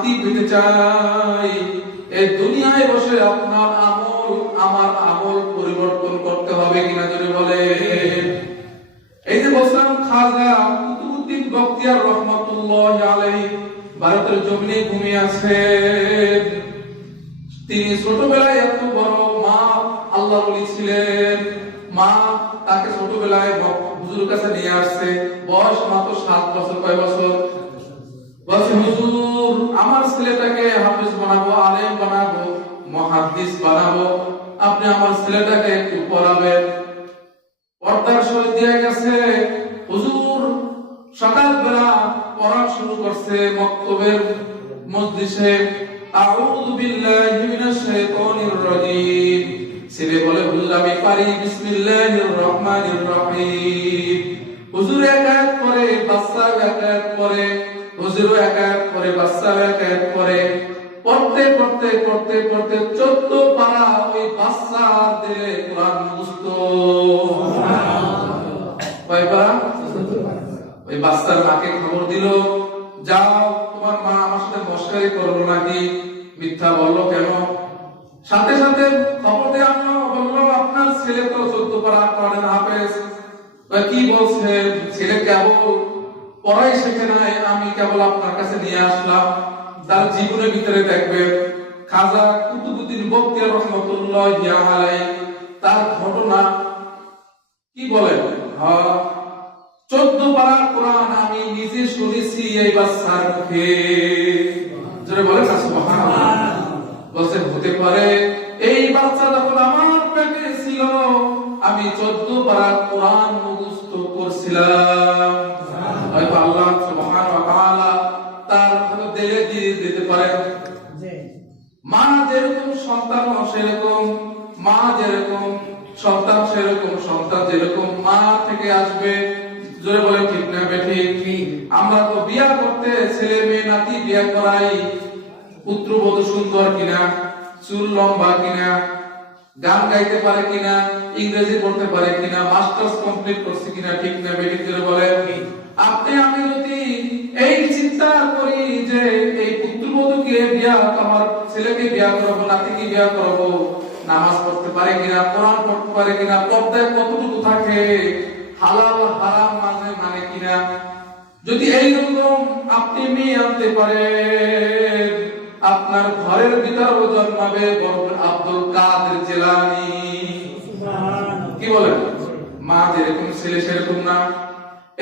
পেতে চাই, এই দুনিয়ায় বসে আপনার আমল আমার আমল পরিবর্তন করতে হবে কিনা যদি বলে। এই যে বললাম খাজা কুতুবউদ্দিন বখতিয়ার রহমাতুল্লাহ আলাইহি ভারতের জমিনে ঘুমিয়ে আছেন। তিনি ছোটবেলায় এত বড় মা আল্লাহর ওলি ছিলেন। মা তাকে ছোটবেলায় হুজুর কাছে নিয়ে আসছে, বয়স মাত্র 7 বছর। কয় বছর? বলছে হুজুর আমার ছেলেটাকে হাফেজ বানাবো, আলেম বানাবো, মুহাদ্দিস বানাবো, আপনি আমার ছেলেটাকে একটু পড়াবেন। পর্দার শরীর দিয়ে গেছে। হুজুর সকালবেলা পড়া শুরু করছে মক্তবের মজলিসে, আউযু বিল্লাহি মিনাশ শাইতানির রাজীম। ছেলে বলে হুজুর আমি পারি, বিসমিল্লাহির রহমানির রহিম। হুজুর এক আয়াত পড়ে, বাচ্চা এক আয়াত পড়ে, হুজুর এক আয়াত পড়ে, বাচ্চা এক আয়াত পড়ে। পড়তে পড়তে পড়তে পড়তে 14 পারা ওই বাচ্চা দিলে কোরআন মুখস্থ। কয় পারা? ওই বাচ্চার মাকে খবর দিল, যাও তোমার মা আমার সাথে মশকারি করলো নাকি, মিথ্যা বললো কেন? সাথে সাথে খবর দিয়ে আনলো, বললো আপনার ছেলে তো 14 পারা কোরআন হাফেজ। কি বলছে? ছেলে কেবল পড়াই শেখে নাই, আমি কেবল আপনার কাছে নিয়ে আসলাম। তার জীবনের ভিতরে দেখবে খাজা কুতুবউদ্দিন বখতিয়ার রহমাতুল্লাহ আলাইহি তার ঘটনা কি বলেন? 14 পারা কোরআন আমি নিজে শুনেছি এই বাচ্চার মুখে। যারা বলেন না সুবহানাল্লাহ। বলতে হতে পারে এই বাচ্চা যখন আমার পেটে ছিল আমি 14 পারা কোরআন মুখস্থ করছিলাম। হয়তো আল্লাহ সুবহানাহু ওয়া তাআলা তার দিলে দিয়ে দিতে পারেন। মা যেরকম সন্তান সেরকম, মা যেরকম সন্তান সেরকম, সন্তান যেরকম মা থেকে আসবে। জোরে বলে ঠিক না বেঠিক? আমরা তো বিয়া করতে ছেলে মেয়ে নাতি বিয়া করাই, পুত্রবধূ সুন্দর কিনা, চুল লম্বা কিনা, গান গাইতে পারে কিনা, ইংরেজি পড়তে পারে কিনা, মাস্টার্স কমপ্লিট করছে কিনা, ঠিক না বেঠিক? জোরে বলে। আপনি আমি যদি এই চিন্তা করি যে এই পুত্রবধূকে বিয়া, আমার ছেলেকে বিয়া করবো, নাতিকে বিয়া করবো, নামাজ পড়তে পারে কিনা, কোরআন পড়তে পারে কিনা, পর্দায় কতটুকু থাকে, হালাল হারাম মাঝে মানে কিনা, যদি এইরকম আপনি মেয়ে আনতে পারেন, আপনার ঘরের ভিতরে জন্মাবে আব্দুল কাদের জিলানী। কি বলেন? মা যেরকম ছেলে সেরকম না।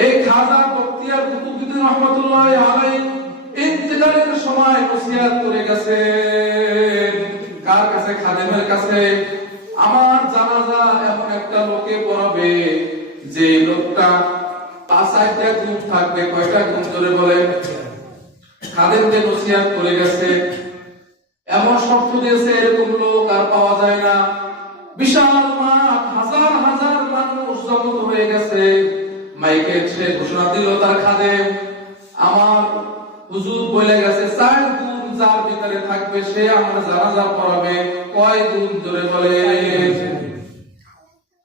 এই খাজা বখতিয়ার কুতুবউদ্দিন রহমাতুল্লাহ আলাইহি ইন্তেকালের সময় ওসিয়াত করে গেছেন। কার কাছে? খাদেমের কাছে। আমার জানাজা এমন একটা লোকে পড়াবে যে লোকটা 5-8টা গুণ থাকবে। কয়টা গুণ? ধরে বলেন। খাদেমকে ওসিয়াত করে গেছে, এমন শর্ত দিয়েছে এরকম লোক আর পাওয়া যায় না। বিশাল মাঠ, হাজার হাজার মানুষ জগত হয়ে গেছে। মাইকে সে ঘোষণা দিল তার খাদেম, আমার হুজুর বলে গেছে 4 গুণ যার ভিতরে থাকবে সে আমার জানাজা পড়াবে। কয় গুণ? জোরে বলে।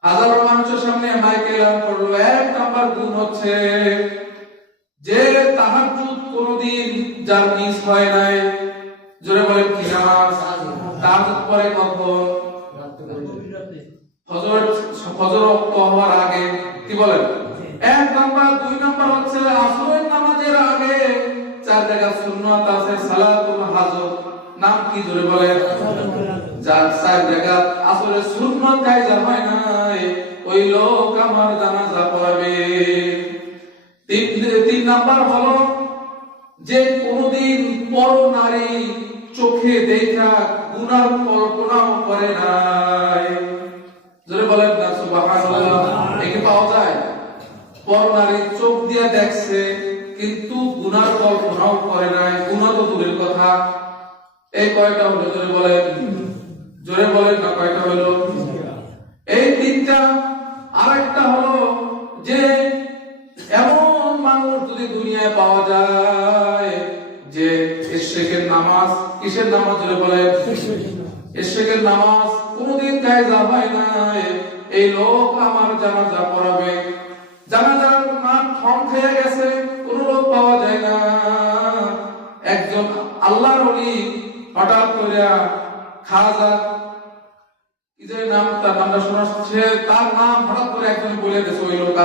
হাজারো মানুষের সামনে মাইকে এলান করলো, 1 নাম্বার গুণ হচ্ছে যে তাহাজ্জুদ কোনদিন যার মিস হয় নাই। জোরে বলেন কি? নামাজ তাহাজ্জুদ পড়ে কখন? ফজর ওয়াক্ত হওয়ার আগে। কি বলেন? 1 নাম্বার। 2 নাম্বার হচ্ছে আসরের নামাজের আগে 4 রাকাত সুন্নাত আছে, সালাতুল হাজত। নাম কি? জোরে বলেন। যার 4 রাকাত আসরের সুন্নাত কায়দা হয় নাই ওই লোক আমার জানাজা পড়াবে। 3 নাম্বার হলো যে কোনদিন পর নারী চোখে দেখা গুনার কল্পনাও করে নাই। জোরে বলেন না সুবহানাল্লাহ। একে পাওয়া যায়? পর নারী চোখ দিয়ে দেখছে কিন্তু গুনার কল্পনাও করে নাই, গুনাহ তো দূরের কথা। এই কয়টা হলো? জোরে বলেন। জোরে বলেন না কয়টা হলো? এই 3টা। আরেকটা হলো যে এমন মানুষ যদি দুনিয়ায় পাওয়া যায় যে ইশরাকের নামাজ, কিসের নামাজ? জোরে বলেন। ইশরাকের নামাজ কোনদিন কায়দা হয় নাই, এই লোক আমার জানাজা পড়াবে। জানাজার মাঠ থম খেয়ে গেছে, কোন লোক পাওয়া যায় না। একজন আল্লাহর ওলি হঠাৎ করে খাজা কি যে নাম, তার নামটা শোনা, তার নাম হঠাৎ করে একজন বলে দিয়েছে, ওই লোক